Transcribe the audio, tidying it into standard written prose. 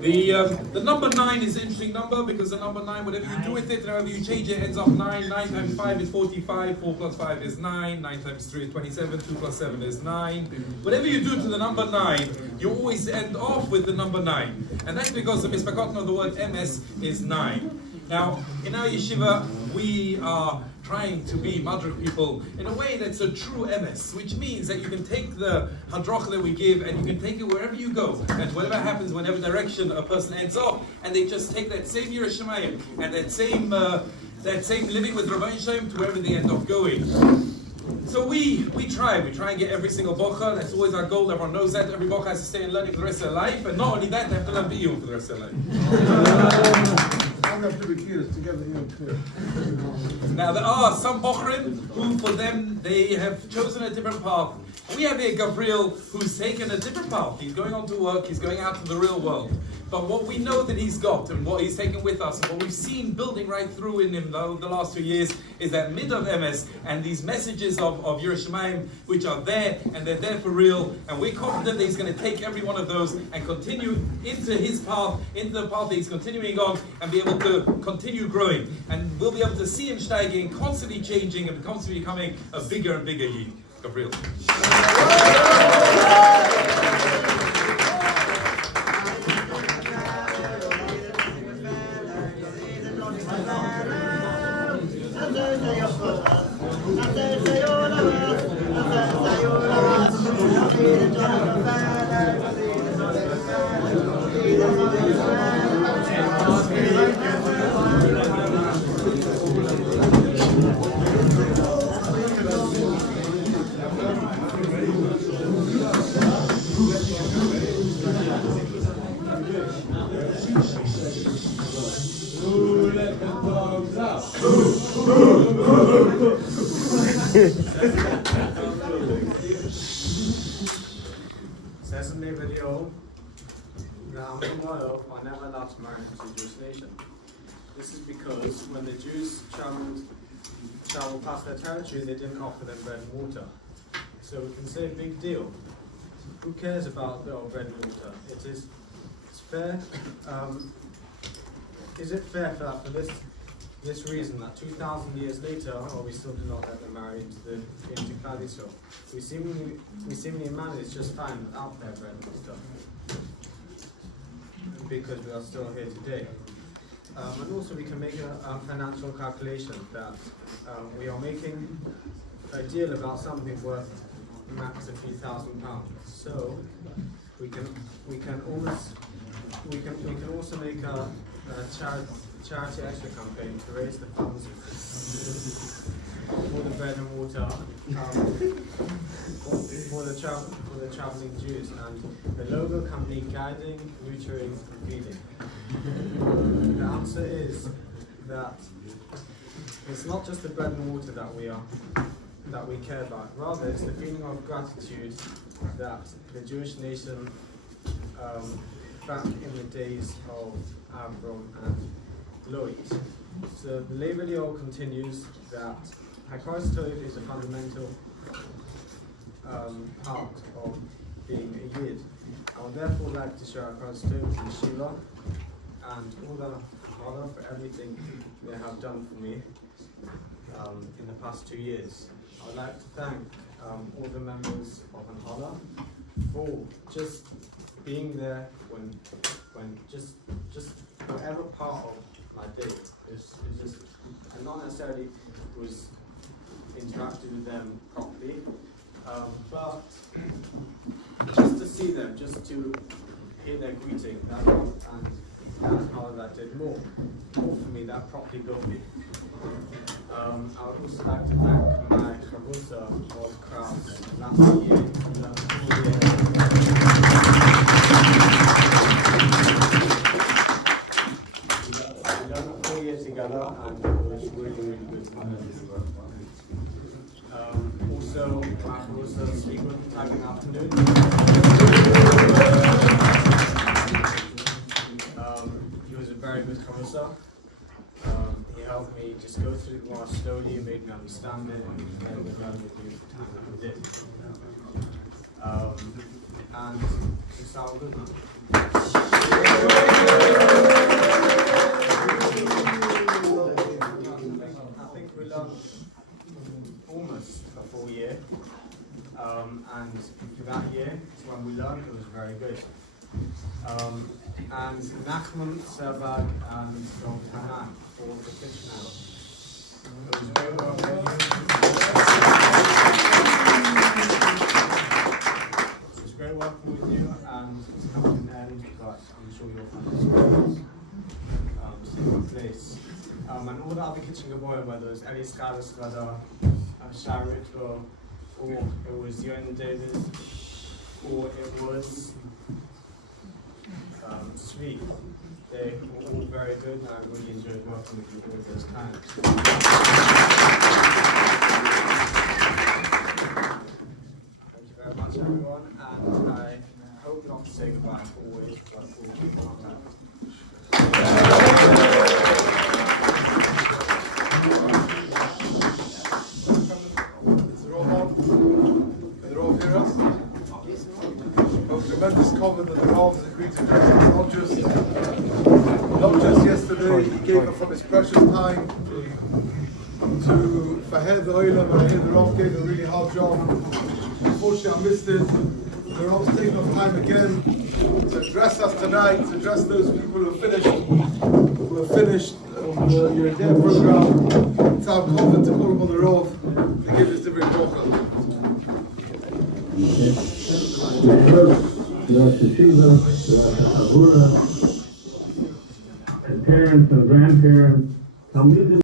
The number 9 is an interesting number because the number 9, whatever you do with it, however you change it, ends up 9. 9 times 5 is 45, 4 plus 5 is 9, 9 times 3 is 27, 2 plus 7 is 9. Whatever you do to the number 9, you always end off with the number 9. And that's because the mispakotin of the word MS is 9. Now, in our yeshiva, we are trying to be madrik people in a way that's a true MS, which means that you can take the hadrach that we give and you can take it wherever you go, and whatever happens, whatever direction a person ends up, and they just take that same Yiras Shamayim and that same living with Rabbi Shem to wherever they end up going. So we try and get every single bocha. That's always our goal. Everyone knows that. Every bocha has to stay and learn it for the rest of their life, and not only that, they have to learn Biyum for the rest of their life. Now there are some bochrim who, for them, they have chosen a different path. We have here Gavriel, who's taken a different path. He's going on to work. He's going out to the real world. But what we know that he's got and what he's taken with us and what we've seen building right through in him the last 2 years is that mid of MS and these messages of Yiras Shamayim, which are there and they're there for real. And we're confident that he's going to take every one of those and continue into his path, into the path that he's continuing on, and be able to continue growing. And we'll be able to see him steiging, constantly changing and constantly becoming a bigger and bigger Yid. Gabriel. Says in the video, I never allowed to marry into the Jewish nation. This is because when the Jews traveled past their territory, they didn't offer them bread and water. So we can say a big deal. Who cares about bread and water? It's fair. Is it fair for this reason that 2,000 years later, we still do not let them marry into Klal Yisrael? We seemingly manage just fine without their bread and water, because we are still here today. And also we can make a financial calculation that we are making a deal about something worth max a few £1,000. So we can also make a charity extra campaign to raise the funds for the bread and water for the traveling Jews, and the logo company guiding, nurturing, and feeding. The answer is that it's not just the bread and water that we care about. Rather, it's the feeling of gratitude that the Jewish nation, back in the days of Avram and Lot. So the Lev Eliyahu continues that Hakaras Tov is a fundamental part of being a Yid. I would therefore like to share Hakaras Tov to Yeshiva and all the Hakadah for everything they have done for me in the past 2 years. I would like to thank all the members of Hakadah for just being there when just whatever part of my day is just, and not necessarily was interacted with them properly, but just to see them, just to hear their greeting, and that's how that did more for me, that properly built me. I would also like to thank my Chavusa for the crowd last year. Together, and it was really good fun. Also, speak with Tagging Afternoon. He was a very good converser. He helped me just go through the more slowly, made me understand it, and we did. And Sound good, man? I think we learned almost a full year, and for that year, when we learned, it was very good. And Nachman, Sebag, and Dom Hanan for the kitchen. It was very well done. It was great working with you, and it's coming to an end, but I'm sure you'll find this same place. And all the other kitchen Geboy, whether it was Eli Skalis, whether Sharit, or it was Yohan David, or it was Sweet. They were all very good, and I really enjoyed working with you all those times. Thank you very much, everyone, and I hope not to say goodbye always, but we'll keep on time. Is it all on? Can they all hear us? A tremendous comment that the Rav has agreed to do, not just yesterday, he gave it from his precious time to Fahed the Oilam, and I hear the Rav gave a really hard job. Unfortunately, I missed it. The Rav's taken up time again to address us tonight, to address those people who have finished your day program. It's our confident to call upon the Rav to give his different vocal. Parents and grandparents,